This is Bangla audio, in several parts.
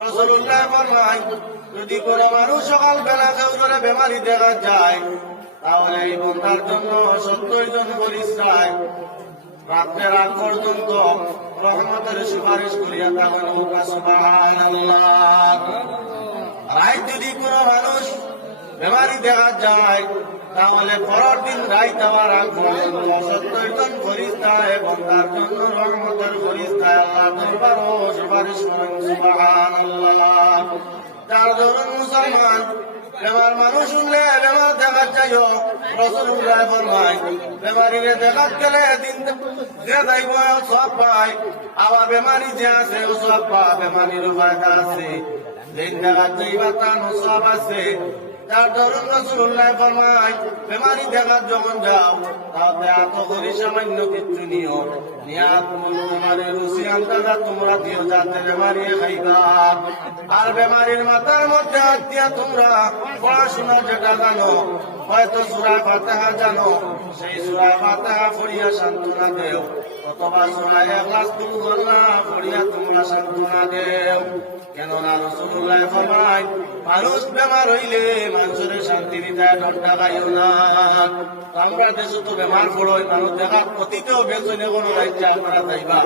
রাসূলুল্লাহ ফরমায়, যদি কোনো মানুষ সকালবেলা কেউ করে বেমারি দেখা যায়, তাহলে এই বন্ধার জন্য 70 জন ফেরেশতায় রাতের আগ পর্যন্ত রহমতের সুপারিশ করিয়া থাকেন। সুবহানাল্লাহ। রাত যদি কোনো মানুষ বেমারি দেখা যায়, তাহলে পরের দিন রাত হওয়ার আগ পর্যন্ত 70 জন ফেরেশতায় বন্ধার জন্য রহমতের ফেরেশতায় আল্লাহ দরবারে সুপারিশ করেন। সুবহানাল্লাহ। যার ধরুন মুসলমান বেমার মানুষ শুনলে বেমার দেখার যাইও, রাসূলুল্লাহ ফরমায়, বেমারিরে দেখাত গেলে দিন যে যাইব সব পায়, আবার বেমারি যে আছে ও সব পায়, বেমারির ফায়দা আছে, দিন দেখাত যাইবা তার সব আছে। যার ধরুন রাসূলুল্লাহ ফরমায়, বেমারি দেখার যখন যাও, তাহলে এত করে সামান্য কিছু নিও, নিয়া তোমার রুচি আন্দাজা তোমরা দিও, যাতে বেমারি খাইবা। আর বেমারির মাথার মধ্যে হাত দিয়া তোমরা পড়াশোনা যেটা জানো, হয়তো সূরা ফাতিহা জানো, সেই সূরা ফাতিহা পড়িয়া সান্ত্বনা দেও, অথবা সূরা ইখলাস তোমরা পড়িয়া তোমরা সান্ত্বনা দেও। কেননা রাসূলুল্লাহ ফরমায়, মানুষ বেমার হইলে মানুষের শান্তি দিতে ঠান্ডা পাইও না। আমরা দেশে তো বেমার পড়ই, মানুষ দেখার প্রতিতেও বেচনে কোনো রাজ্যে আপনারা যাইবা,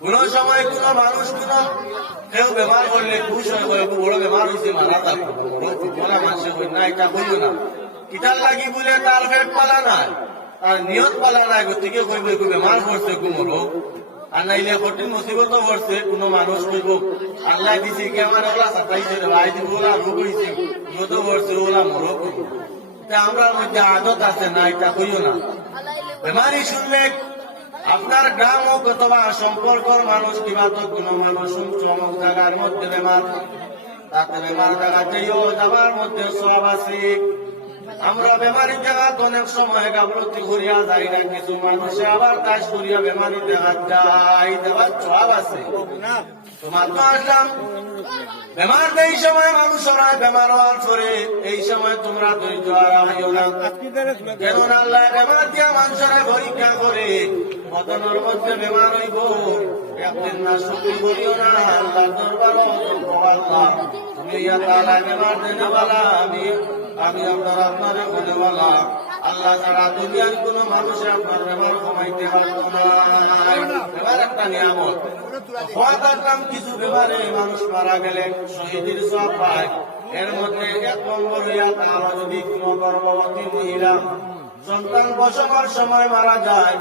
কোন সময় কোন মানুষ কোন কেউ বেমার করলে খুশ হয়ে বড় বেমার হয়েছে মারা থাকবো, বলা মানুষের হই না, এটা হইও না। কিতার লাগি বলে তার পেট পালা নাই, তার নিয়ত পালা নাই, গতিকে কইব একটু বেমার করছে কুমরো, আর নাইলে কঠিন মুসিবত করছে কোন মানুষ কইব আল্লাহ দিছে কি আমার ওলা সাতাইছে ভাই দিব ওলা রোগ হয়েছে যত করছে ওলা মরো। আমরা মধ্যে আদত আছে না, এটা কইও না। বেমারি শুনলে আপনার গ্রাম হোক অথবা সম্পর্কর মানুষ কিবা তো কোন মানুষ চমক জায়গার মধ্যে বেমার, তাতে বেমার দেখা যাইও যাবার মধ্যে সব আছে। আমরা বেমারি দেখা অনেক সময় গাবরতি করিয়া যাই না, কিছু মানুষে আবার কাজ করিয়া বেমারি দেখা যায়, দেওয়ার সব আছে। তোমার তো আসলাম বেমার, এই সময় মানুষরা বেমার হওয়ার পরে এই সময় তোমরা ধৈর্য হারাইও না। কেননা আল্লাহ বেমার দিয়া মানুষরা পরীক্ষা করে, বদনের মধ্যে বেমার হইব, একদিন না শুক্র করিও না, আল্লাহ দরবার আল্লাহ তুমি ইয়া তাআলা বেমার দেনে বালা, আমি আপনারা বলে বলা, আল্লাহ ছাড়া দুনিয়ার কোন মানুষে আপনার বেমার কমাইতে পারবো না। বেমার একটা নিয়ামত। কিছু বেমারে মানুষ মারা গেলে শহীদের সব পায়। এর মধ্যে 1 নম্বর হইয়া তারা যদি কোন গর্ভবতী মহিলা সন্তান প্রসবের সময় মারা যায়,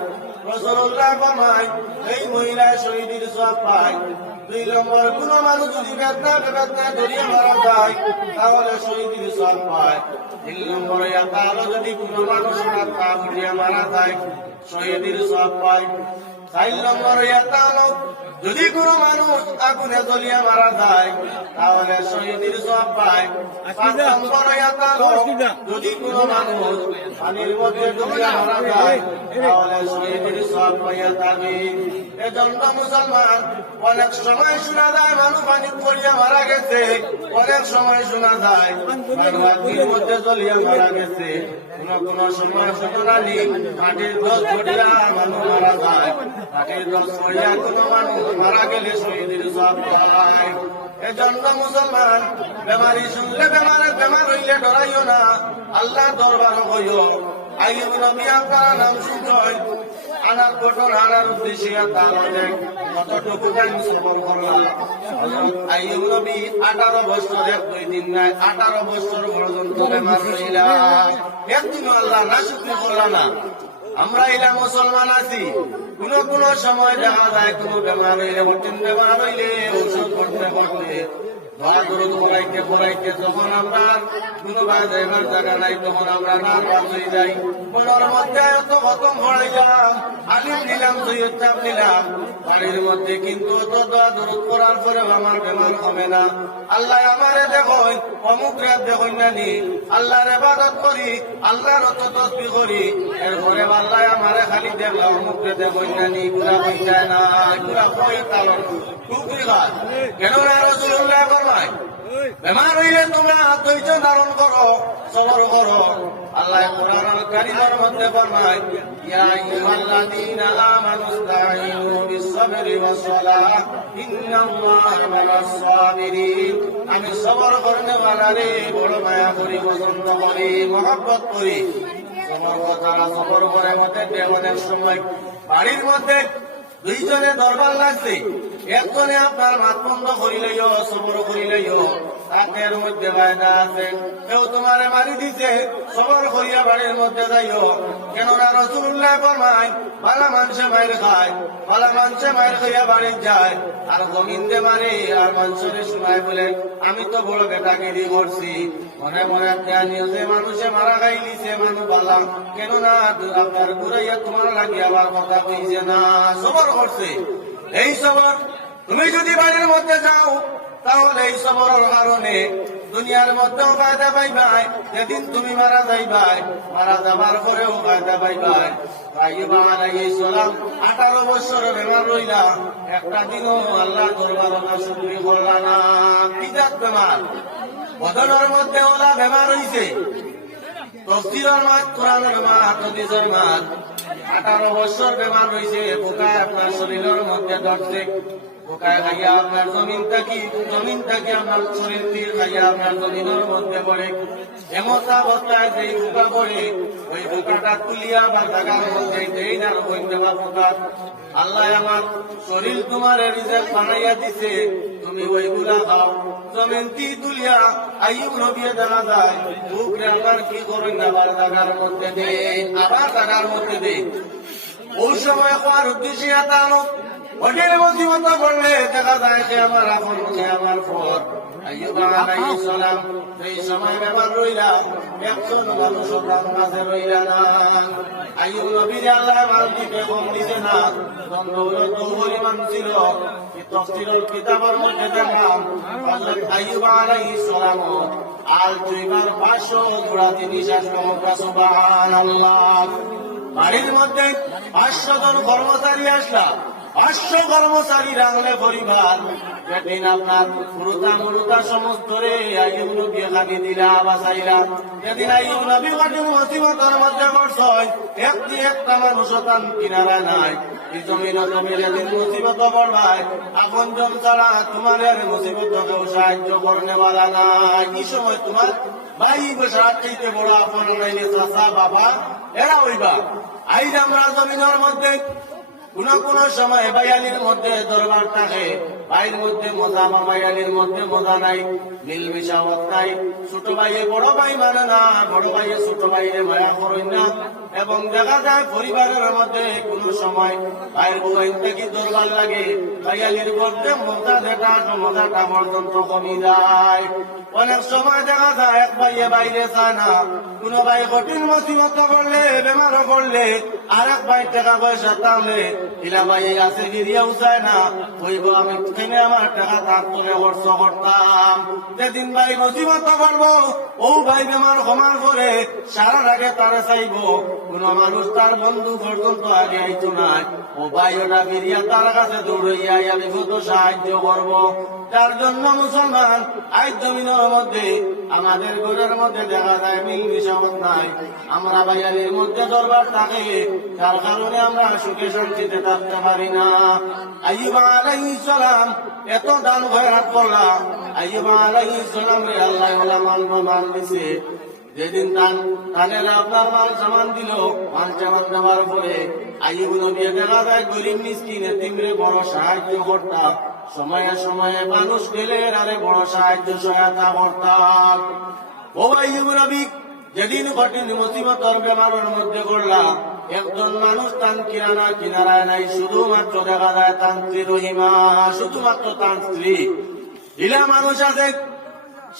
রাসূলুল্লাহ ফরমায়, এই মহিলা শহীদের সব পায়। 2 নম্বর কোন মানুষ যদি বেদনা ধরিয়ে মারা যায়, তাহলে শহীদের সব পায়। 3 নম্বর হইয়া তাহলে যদি কোন মানুষ পা ঘুরিয়ে মারা যায়, শহীদের সব পায়। 4 নম্বর হইয়া তাহলে যদি কোন মানুষ আগুনে জ্বলিয়ে মারা যায়, তাহলে শহীদের সব পায়। 5 নম্বর হইয়া তাহলে যদি কোন মানুষ পানির মধ্যে ডুবিয়ে মারা যায়, তাহলে শহীদের সব পাইয়া থাকে। এজন্য মুসলমান অনেক সময় শোনা যায় মানুষ পানি পড়িয়া মারা গেছে, অনেক সময় শোনা যায় আগুনের মধ্যে জ্বলিয়ে মারা গেছে, কোন সময় শোনালি মাটির দোষ পড়িয়া মানুষ মারা যায়, মাটির দোষ পড়িয়া কোন মানুষ মারা গেলে শহীদের সব পায়। এজন্য মুসলমান বেমারি শুনলে বেমার হইলে ডরাইও না, আল্লাহ দরবার হইও। আইয়ুব নবী আপনারা নাম শুনছেন, আনার ঘটনা আনার উদ্দেশ্যে তাহলে কতটুকু জ্ঞান স্থাপন করলাম। আইয়ুব নবী 18 বছর 1 দিন নাই, 18 বছর পর্যন্ত বেমার হইলা, একদিন আল্লাহ না শুকর করলাম না। আমরা এলা মুসলমান আছি, কোন সময় দেখা যায় কোন বেমার হইলে, কঠিন বেমার হইলে ঔষধ করতে করতে ধরা দরদ পড়াইতে যখন আমরা কোন যাইবার জায়গা নাই, তখন আমরা না হয়ে যাই। মনের মধ্যে এত খতম পড়াইলাম, আলিম নিলাম, সৈয়দ চাপ নিলাম বাড়ির মধ্যে, কিন্তু অত দোয়া দরদ করার পরেও আমার বেমার কমে না। আল্লাহ আমারে দেখুন, অমুক রাত দেখুন না নি, আল্লাহর ইবাদত করি, আল্লাহর অত তসবিহ করি, এরপরে আল্লাহ আমারে খালি দেখলাম অমুক রে দেখুন না নি, গুলা কই যায় না, গুলা কই তালন খুব বিঘাত। কেন রাসূলুল্লাহ ফরমায়, নাই। বেমার হইলে তোমরা ধৈর্য ধারণ করো, সবর করো। আল্লাহ কোরআনুল কারীমের মধ্যে ফরমায়, ইয়া আইয়ুহাল্লাযীনা আমানুস্তাঈনু বিস-সাবরি ওয়াস-সালাহ ইন্নাল্লাহা মা'আস সাবিরিন। আমি সবর করনে ওয়ালারে বড় মায়া করি, পছন্দ করি, মহব্বত করি। সবর কথা সবর করে মতে অনেক সময় বাড়ির মধ্যে দুইজনে দরবার লাগছে, একজনে আপনার মাত বন্ধ করিলেও সবর করিলেও তাকের মধ্যে বায়দা আছে। কেউ তোমারে মারি দিছে, সবর করিয়া বাড়ির মধ্যে যাইও। কেননা রাসূলুল্লাহ ফরমায়, ভালো মানুষে মাইর খায়, ভালো মানুষে মাইর খাইয়া বাড়ি যায়, আর জমিনতে মারে আর মানুষের শোনায় বলে আমি তো বড় বেটাগিরি করছি। মনে মনে নিউজে মানুষে মারা খাইলিছে মানুষ বালা, কেননা আপনার ঘুরাইয়া তোমার লাগিয়ে আবার কথা কইছে না, সবর করছে। এই সবর তুমি যদি বাড়ির মধ্যে যাও তাহলে এই সবরের কারণে দুনিয়ার মধ্যেও ফায়দা পাইবাই, যেদিন তুমি মারা যাইবাই, মারা যাবার পরেও ফায়দা পাইবাই। আইয়ুব আলাইহিস সালাম 18 বছর বেমার রইলা, একটা দিনও আল্লাহ দরবারে শুকরিয়া করলা না। কি জাত বেমার? বদনের মধ্যে ওলা বেমার হইছে, তফসিরের মাত, কোরআনের মাত, হাদিসের মাত। 18 বছর বেমার হইছে, পোকায় আপনার শরীরের মধ্যে ধরছে, পোকায় খাইয়া আপনার জমিন থাকি আমার শরীর তীর খাইয়া আপনার জমিনের মধ্যে পড়ে। এমন অবস্থায় যেই পোকা পড়ে, ওই পোকাটা তুলিয়া আমার জায়গার মধ্যে দেই না, ওই জায়গা পোকা। আল্লাহ আমার শরীর তোমার রিজেক্ট বানাইয়া দিছে, তুমি ওইগুলা খাও। জমিন তুলিয়া আইয়ুব নবীয়ে জানা যায়, বুকরে আমার কি করেন আবার জায়গার মধ্যে দেই, আবার জায়গার মধ্যে দেই। ওই সময় খাওয়ার উদ্দেশ্যে আনো ওটির মুসিবত পড়লে দেখা যায় সে আমার আপন, সে আমার পর। আইয়ুব আলাইহিস সালাম এই সময় বেমার রইলা, একজন মানুষ তার মাঝে রইলা না। আইয়ুব নবীর আল্লাহ মাল দিতে কম দিছে না, দৌলত পরিমাণ ছিল। তাফসীরুল কিতাবের মধ্যে দেখলাম হযরত আইয়ুব আলাইহিস সালাম আল দুইবার 500 জোড়াতে নিঃশ্বাস গ্রহণ করা, সুবহানাল্লাহ। বাড়ির মধ্যে 500 জন কর্মচারী আসলা, 500 কর্মচারী রাখলে পরিবার, যেদিন আপনার মুরুতা সমস্ত রে আইয়ুব নবী খানি দিলা বাঁচাইলা। যেদিন আইয়ুব নবী কঠিন মুসিবতের মধ্যে পড়ছয়, একটা মানুষ তান কিনারা নাই। এই জমিনে যেদিন মুসিবত পড়বায়, আপন জন ছাড়া তোমার আর মুসিবত কেউ সাহায্য করনে বালা নাই। এই সময় তোমার ভাই বসা চাইতে বড় আপন নাইলে চাচা বাবা এরা হইবা। আইজ আমরা জমিনের মধ্যে কোন সময় বায়ালির মধ্যে দরবার থাকে, ভাইয়ের মধ্যে মজা, বায়ালির মধ্যে মজা নাই, মিল মিশাওয়াত নাই। ছোট ভাইয়ে বড় ভাই মানে না, বড় ভাইয়ে ছোট ভাইয়ে মায়া করেন না। এবং দেখা যায় পরিবারের মধ্যে কোন সময় ভাইয়ের বউয়ের থেকে দরবার লাগে, বায়ালির মধ্যে মজা যেটা মজাটা পর্যন্ত কমে যায়। অনেক সময় দেখা যায় এক ভাইয়ে বাইরে চায় না, কোন ভাই কঠিন মুসিবত করলে, বেমার করলে আর এক ভাই টাকা পয়সা তাহলে ইলা ভাই আছে গিরিয়াও চায় না, হইব আমি কিনে আমার টাকা তার তুলে খরচ করতাম। যেদিন ভাই মুসিবত করবো, ও ভাই বেমার ক্ষমার করে সারা আগে তারা চাইব। কোন মানুষ তার বন্ধু পর্যন্ত আগে আইতো না, ও ভাই ওটা ফিরিয়া তার কাছে দৌড়াইয়া আমি কত সাহায্য করব। তার জন্য মুসলমান আজ জমিনের মধ্যে আমাদের ঘরের মধ্যে দেখা যায় মিল মিশাওয়াত নাই, আমরা বাইরের মধ্যে দরবার থাকে, যার কারণে আমরা সুখে শান্তিতে থাকতে পারি না। আইয়ুব আলাইহিস সালাম এত দান খয়রাত করলাম, আইয়ুব আলাইহিস সালাম রে আল্লাহ মান দিছে। যেদিন তানের আপনার মাল সামান দিল, মাল সামান দেওয়ার পরে আইয়ুব নবী দেখা যায় গরিব মিসকিন এতিমরে বড় সাহায্য করতাম, সময়ে সময়ে মানুষ পেলে আরে বড় সাহায্য সহায়তা করতাম। ও আইয়ুব নবী যেদিন কঠিন মুসিবতের বেমারের মধ্যে করলাম, একজন মানুষ তান কিনারায় নাই, শুধুমাত্র দেখা যায় তান স্ত্রী রহিমা, শুধুমাত্র তান স্ত্রী। ইলা মানুষ আছে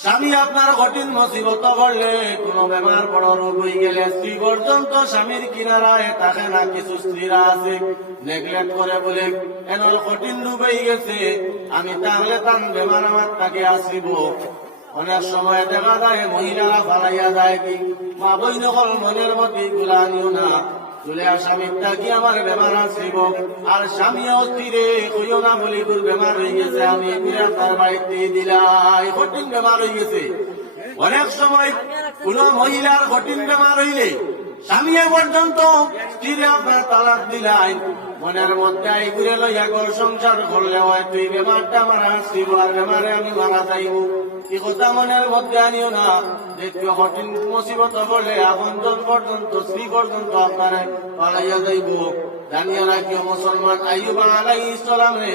স্বামী আপনার কঠিন মুসিবত করলে, কোন বেমার বড় রোগ হয়ে গেলে স্ত্রী পর্যন্ত স্বামীর কিনারায় থাকে না। কিছু স্ত্রীরা আছে নেগলেক্ট করে বলে এন কঠিন রোগ হয়ে গেছে, আমি তাহলে তান বেমার আমার তাকে আসিব। অনেক সময় দেখা যায় মহিলারা ফালাইয়া যায় কি, মা বই নকল মনের মধ্যে গুলা নিও না। চলে স্বামীটা কি আমার বেমার আসিব আর স্বামী অস্থিরে কইও না বলি তোর বেমার হয়ে গেছে আমি আপনার বাড়িতে দিলাই কঠিন বেমার হয়ে গেছে। অনেক সময় কোন মহিলার কঠিন বেমার হইলে স্বামী পর্যন্ত স্ত্রীরে আপনার তালাক দিলাই মনের মধ্যে এই ঘুরে লইয়া ঘর সংসার করলে হয়তো এই বেমারটা আমার আসিব আর বেমারে আমি মারা যাইব। এই কথা মনের মধ্যে আনিও না যে কঠিন মুসিবত করলে আপনজন পর্যন্ত স্ত্রী পর্যন্ত আপনারা পালাইয়া যাইব। জানিয়া রাখিও মুসলমান আইয়ুব আলাইহিস সালামে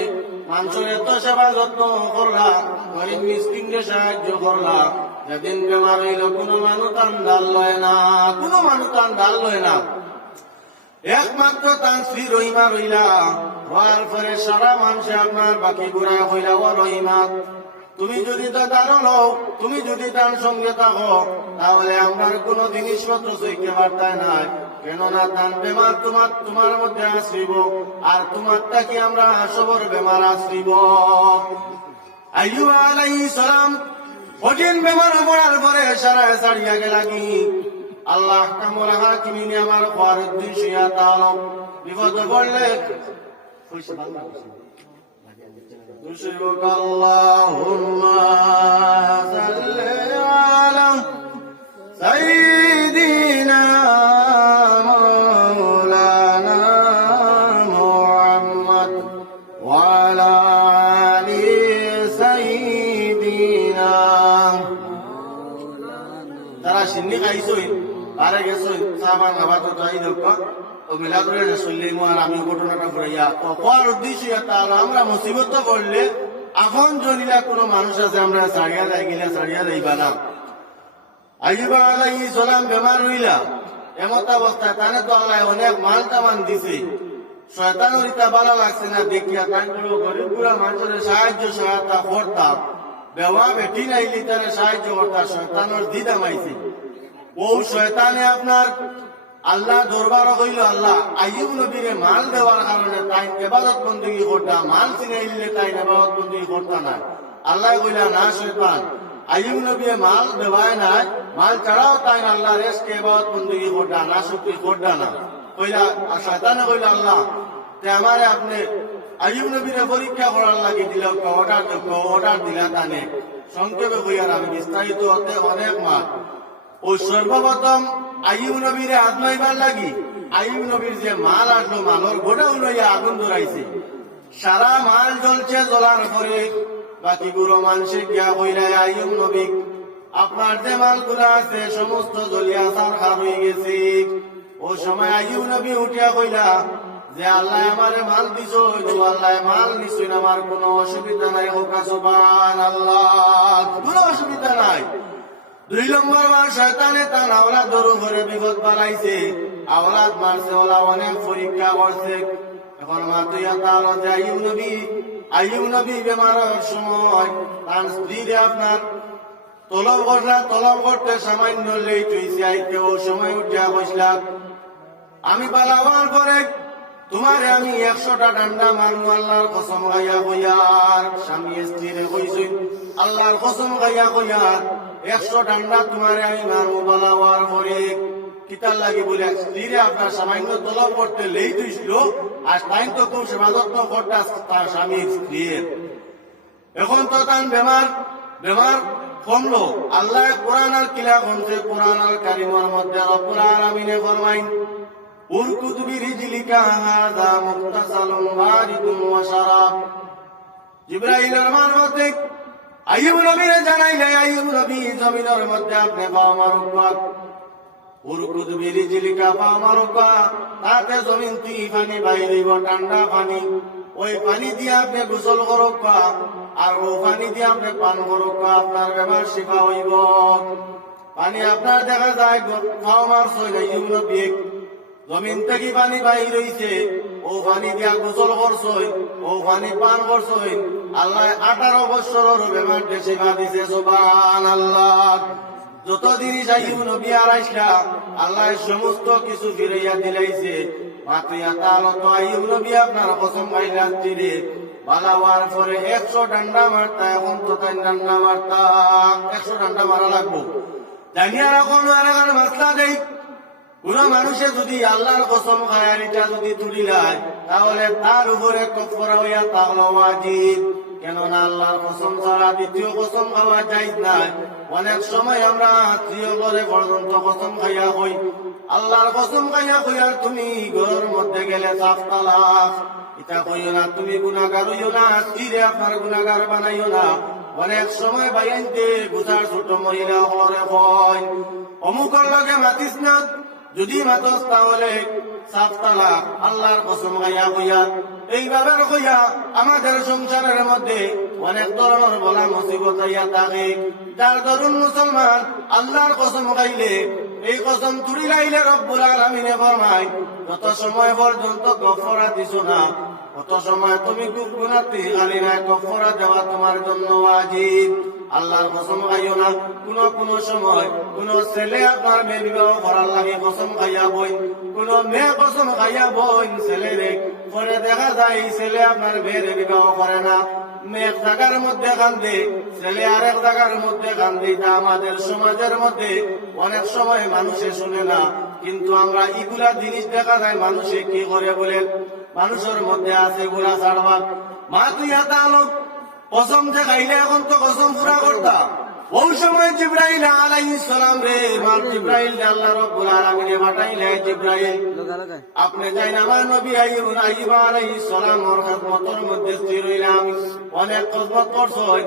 মানুষের এত সেবা যত্ন করলা গরিব মিসকিনকে সাহায্য করলা যেদিন বেমার হইল কোনো মানুষ তান ডাল লয় না কোনো মানুষ তান ডাল লয় না একমাত্র তার স্ত্রী রহিমা রইলা হওয়ার পরে সারা মানুষে আপনার বাকি ঘুরা হইলা ও রহিমা তুমি যদি তো তারও লোক তুমি যদি তার সঙ্গে থাকো তাহলে আমার কোন জিনিসপত্র সইতে পারতায় না কেননা তার বেমার তোমার মধ্যে আসিব আর তোমারটা কি আমরা সবর বেমার আসিব। আইয়ুব আলাইহিস সালাম কঠিন বেমার পড়ার পরে সারা ছাড়িয়া গেলা কি আল্লাহ কামর হাকিমিনে আমার খোয়ার উদ্দেশ্যে তাআলা বিপদ পড়লে نشرك اللهم صل على سيدنا مولانا محمد وعلى آل سيدنا তারা সিন্নি খাইছই আরে গেছই সাবান খাবার তো চাই দেখো ও মিলা করে চললে আর আমি ঘটনাটা ঘুরাইয়া কোয়ার উদ্দেশ্যে তাহলে আমরা মুসিবত পড়লে এখন জনিলা কোনো মানুষ আছে আমরা ছাড়িয়া যাই গেলে ছাড়িয়া যাইবা না। আইয়ুব আলাইহিস সালাম বেমার হইলা এমত অবস্থায় তানে তো আল্লাহ অনেক মাল তামান দিছে শয়তানের ইটা ভালো লাগছে না দেখিয়া তাইগুলো গরিব গুড়া মানুষের সাহায্য সহায়তা করতাম বেওয়া বেটি নাইলি তারা সাহায্য করতাম শয়তানের দিদা মাইছে ও শয়তানে আপনার আল্লাহ দরবার হইল আল্লাহ আইয়ুব নবীরে মাল দেওয়ার কারণে তাই ইবাদত বندگی করতা মাল চিনাইলে তাই ইবাদত বندگی করতা না আল্লাহ কইলা না শয়তান আইয়ুব নবীরে মাল দেওয়ায় না মাল ছাড়াও তাই আল্লাহ রেস্কে ইবাদত বندگی করতা না শুকরি করতা না কইলা শয়তানে কইলা আল্লাহ তে আমারে আপনি আইয়ুব নবীরে পরীক্ষা করার লাগি দিল অর্ডার দিলা তানে সংক্ষেপে কইয়ার আমি বিস্তারিত হতে অনেক মাল ও সর্বপ্রথম আইয়ুব নবীরে আজমাইবার লাগি আইয়ুব নবীর যে মাল আসলো মালর গোটা উড়াইয়া আগুন ধরাইছে সারা মাল জ্বলছে জ্বলার পরে বাকি গুলো মানুষে গিয়া কইলা আইয়ুব নবী আপনার যে মালগুলো আছে সমস্ত জ্বলিয়া সারখার হয়ে গেছে। ও সময় আইয়ুব নবী উঠিয়া কইলা যে আল্লাহ আমারে মাল দিছ আল্লাহ মাল নিশ্চয় আমার কোনো অসুবিধা নাই হোক সুবহানাল্লাহ কোনো অসুবিধা নাই। 2 নম্বর বার শয়তানে তার আওলাদ দরু করে বিপদ বানাইছে আওলাদ মারছে ওলা অনেক পরীক্ষা করছে এখন মাতুয়া তার আইয়ুব নবী বেমারের সময় তার স্ত্রীরে আপনার তলব করতে সামান্য লেট হয়েছে আইতে ও সময় উঠিয়া বসলাম আমি পালাবার পরে তোমারে আমি 100টা ডান্ডা মারবো আল্লাহর কসম গাইয়া কইয়ার স্বামী স্ত্রীরে কইছেন আল্লাহর কসম গাইয়া কইয়ার 100 ডান্ডা তোমারে আমি মারবো পালাবার পরে কিতার লাগে বলে স্ত্রীরে আপনার সামান্য তলব করতে লেট হয়েছিল আর তাই তো খুব সেবা যত্ন করতে তার স্বামী স্ত্রীর এখন তো তার বেমার কমলো আল্লাহ কোরআন আর কিলা কমছে কোরআন আর কারিমের মধ্যে রব্বুল আলামিনে ফরমাইন উরকুদ বিরিজলিকা হাযা মুক্তাসালুন বারিদুন ওয়া শারাব জিবরাইলের মারফতে আইয়ুব নবীরে জানাইলে আইয়ুব নবী জমিনের মধ্যে আপনি পা মারুক উরকুদ বিরিজলিকা পা মারুক তাতে জমিন থেকে পানি বাইরিব ঠান্ডা পানি ওই পানি দিয়ে আপনি গোসল করুক আর ও পানি দিয়ে আপনি পান করুক আপনার বেমার শিফা হইব। পানি আপনার দেখা যায় খাওয়া মার সইলে জমিন থেকে পানি বাহির হইছে ও পানি দিয়া গোসল করছই ও পানি পান করছই আল্লাহ 18 বছরের বেমার শিফা দিছে সুবহানাল্লাহ। যত জিনিস আইয়ুব নবী আলাইহিসলা আল্লাহ সমস্ত কিছু ফিরাইয়া দিলাইছে মাতিয়া তাআলা তো আইয়ুব নবী আপনার কসম খাইলা দিলে বালাওয়ার পরে 100 ডান্ডা মারতা এখন তো 3 ডান্ডা মারতা 100 ডান্ডা মারা লাগবো জানিয়া রাখুন আর মাসলা দেই কোন মানুষে যদি আল্লাহর কসম খায় আর এটা যদি তুলি যায় তাহলে তার উপরে কাফারা হইয়া তাহলে ওয়াজিব। কেননা আল্লাহর কসম ছাড়া দ্বিতীয় কসম খাওয়া যাইজ নাই। অনেক সময় আমরা তৃতীয় করে পর্যন্ত কসম খাইয়া হই, আল্লাহর কসম খাইয়া হই আর তুমি ঘরের মধ্যে গেলে সাফ তালাক। এটা কইও না, তুমি গুনাহগার হইও না, স্ত্রীরে আপনার গুনাহগার বানাইও না। অনেক সময় বাইনতে গুজার ছোট মহিলা হরে হয় অমুকর লগে মাতিস না, যদি মাতস তাহলে সাফ তালাক। আল্লাহর কসম খাইয়া হইয়া এইভাবে হইয়া আমাদের সংসারের মধ্যে অনেক ধরনের বলা মুসিবত হইয়া থাকে। যার দরুন মুসলমান আল্লাহর কসম খাইলে, এই কসম তুড়ি লাইলে রব্বুল আলামিনে ফরমায় যত সময় পর্যন্ত গফরা দিছ না কত সময় তুমি গুনাহটি খালি না, গফরা দেওয়া তোমার জন্য ওয়াজিব। আল্লাহর কসম খাইও না। কোন সময় কোন ছেলে আপনার মেয়ে বিবাহ করার লাগে কসম খাইয়া বই, কোন মেয়ে কসম খাইয়া বই ছেলেরে, পরে দেখা যায় ছেলে আপনার মেয়ের বিবাহ করে না। মেয়ে এক জায়গার মধ্যে কান্দে, ছেলে আরেক জায়গার মধ্যে কান্দে। এটা আমাদের সমাজের মধ্যে অনেক সময় মানুষে শুনে না, কিন্তু আমরা এগুলা জিনিস দেখা যায় মানুষে কি করে বলে মানুষের মধ্যে আছে গুলা ছাড়বার। মা তুই হাতা আলো কসম যে খাইলে এখন তো কসম পুরা করতা। ওই সময় জিব্রাইল আলাইহিস সালাম রে, মার জিব্রাইল আল্লাহ রাব্বুল আলামিনে পাঠাইলে, জিব্রাইল আপনি যাই না আমার নবী আইয়ুব আলাইহিস সালাম ওর খিদমতের মধ্যে স্থির হইলাম, অনেক খিদমত করছই,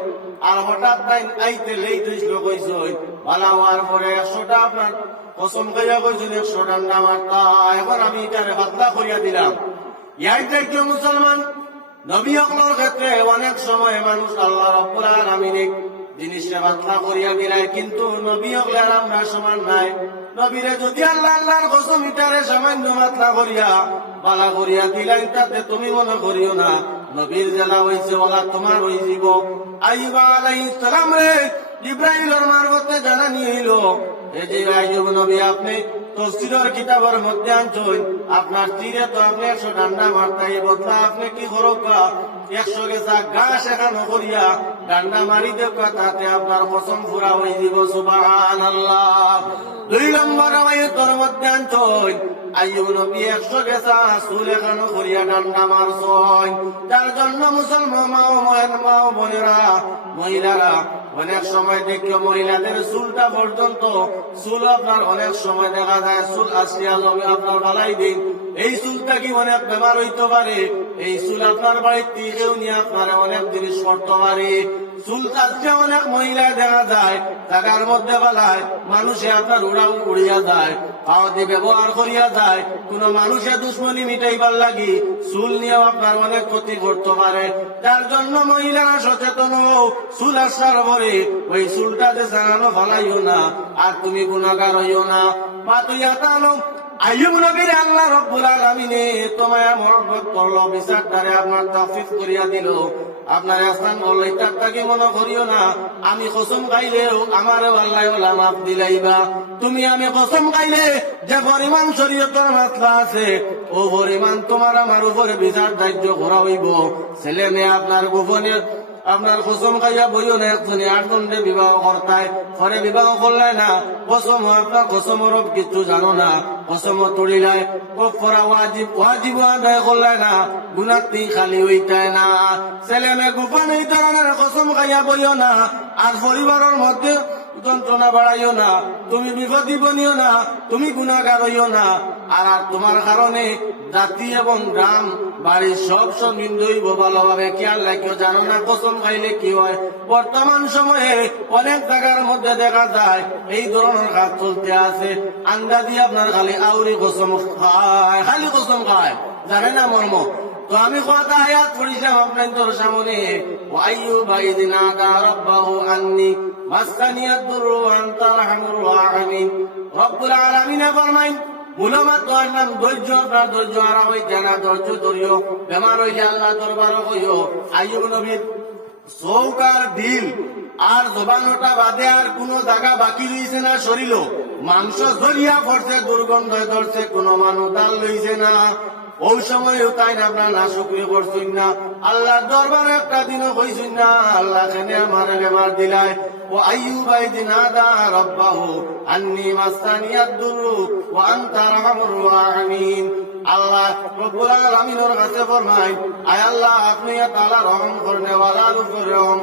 আর হঠাৎ তাই আইতে লেই দিছিল কইছই ভালো হওয়ার পরে 100টা আপনার কসম খাইয়া কইছেন 100টা নাম মারতা। এখন আমি এটারে বাদলা করিয়া দিলাম। ইয়াইটা কি মুসলমান নবী হকলের ক্ষেত্রে অনেক সময় মানুষ আল্লাহ রাব্বুল আলামিনে জিনিসটা বাতলা করিয়া দিলাই, কিন্তু নবী হকলের আমরা সমান নাই। নবীরে যদি আল্লাহর কসম ইটারে সামান্য বাতলা করিয়া বালা করিয়া দিলাই, তাতে তুমি মনে করিও না নবীর জেলা হইছে ওলা তোমার হয়ে যাব। আইয়ুব আলাইহিস সালাম রে জিব্রাইলের মারফতে জানা নিয়ে এলো, এই যে আইয়ুব নবী আপনি তফসিরের কিতাবের মধ্যে আনছেন আপনার তীরে তো আপনি 100 ডান্ডা মারতাই, বদলা আপনি কি করবা 100 গেছা ঘাস এখানো করিয়া ডান্ডা মারি দেবা, তাতে আপনার কসম পুরা হয়ে যাব। সুবহানাল্লাহ। 2 নম্বর আয়াতের মধ্যে আনছেন আইয়ুব নবী 100 গেছা চুল এখানো করিয়া ডান্ডা মারছেন। যার জন্য মুসলমান মা ও বোনেরা মহিলারা অনেক সময় দেখি মহিলাদের চুলটা পর্যন্ত চুল আপনার অনেক সময় দেখা যায় চুল আসিয়া জমে আপনার বালাই দিন, এই চুলটা কি অনেক বেমার হইতে পারে। এই চুল আপনার বাড়িতে কেউ নিয়ে আপনার অনেক জিনিস করতে পারে। চুল কাটতে অনেক মহিলা দেখা যায় জায়গার মধ্যে বেলায় মানুষে আপনার উড়িয়া যায়, পাওয়াতে ব্যবহার করিয়া যায়। কোন মানুষের দুশ্মনী মিটাইবার লাগি চুল নিয়েও আপনার অনেক ক্ষতি করতে পারে। যার জন্য মহিলারা সচেতন হও, চুল আসার পরে ওই চুলটা যে জানানো ফালাইও না, আর তুমি গুনাহগার হইও না। মা তুই আতানো আইয়ুব নবীর আল্লাহ রাব্বুল আলামিনে তোমায় মহব্বত করলো, বিচারটারে আপনার তাফসীর করিয়া দিল। আপনার আসান বলল তাকে মনে করিও না আমি কসম খাইলেও আমারও আল্লাহ ওলা মাফ দিলাইবা। তুমি আমি কসম খাইলে যে পরিমাণ শরীয়তের মাসলা আছে ও পরিমাণ তোমার আমার উপরে বিচার দায়িত্ব করা হইব। ছেলে মেয়ে আপনার গোপনে আপনার কসম খাইয়া বইও না, একজনে 8 জনে বিবাহ করতায়, পরে বিবাহ করলে না কসম আপনার কসমর কিছু জানো না, কসম তড়িলায় করা ওয়াজিব আদায় করলে না গুনাহটি খালি হইতায় না। ছেলে মেয়ে গোপনে এই ধরনের কসম খাইয়া বইও না, আর পরিবারের মধ্যে যন্ত্রণা বাড়াইও না, তুমি বিপদী বনিও না, তুমি গুনাহগার হইও না। আর তোমার কারণে জাতি এবং গ্রাম বাড়ির সব সমিন্দ হইব ভালোভাবে খেয়াল রাখিও। জানো না কসম খাইলে কি হয়। বর্তমান সময়ে অনেক জায়গার মধ্যে দেখা যায় এই ধরনের কাজ চলতে আছে। আন্দাজি আপনার খালি আউরি কসম খায়, খালি কসম খায়, জানে না মর্ম। তো আমি কথা আয়াত পড়িলাম আপনাদের সামনে, আইয়ুব ইয নাদা রাব্বাহু আন্নী মাসসানিয়াদ দুররু ওয়া আনতা আরহামুর রাহিমিন। রব্বুল আলামিন ফরমায় মুলামাত নাম ধৈর্য, আপনার ধৈর্য হারা হইতে না, ধৈর্য ধরিও। বেমার হইলে আল্লাহ দরবার হইও। আইয়ুব নবীর চৌকার দিল আর জবানটা বাদে আর কোন জায়গা বাকি রইছে না, শরীর মাংস জড়িয়া পড়ছে, দুর্গন্ধ ধরছে, কোন মানুষ ডাল লইছে না। ওই সময় তাই না আপনার না শুক্রিয়া করছেন না, আল্লাহর দরবারে একটা দিনও কইছেন না আল্লাহ কেন আমার বেমার দিলাই। ও আইয়ুব ইয নাদা রাব্বাহু আন্নী মাসানিয়াদ দুররু ওয়া আনতা আরহামুর রাহিমিন। আল্লাহ রব্বুল আলামিনের কাছে ফরমায়, আয় আল্লাহ, আপনি তাআলা রহম করনে ওয়ালার উপর রহম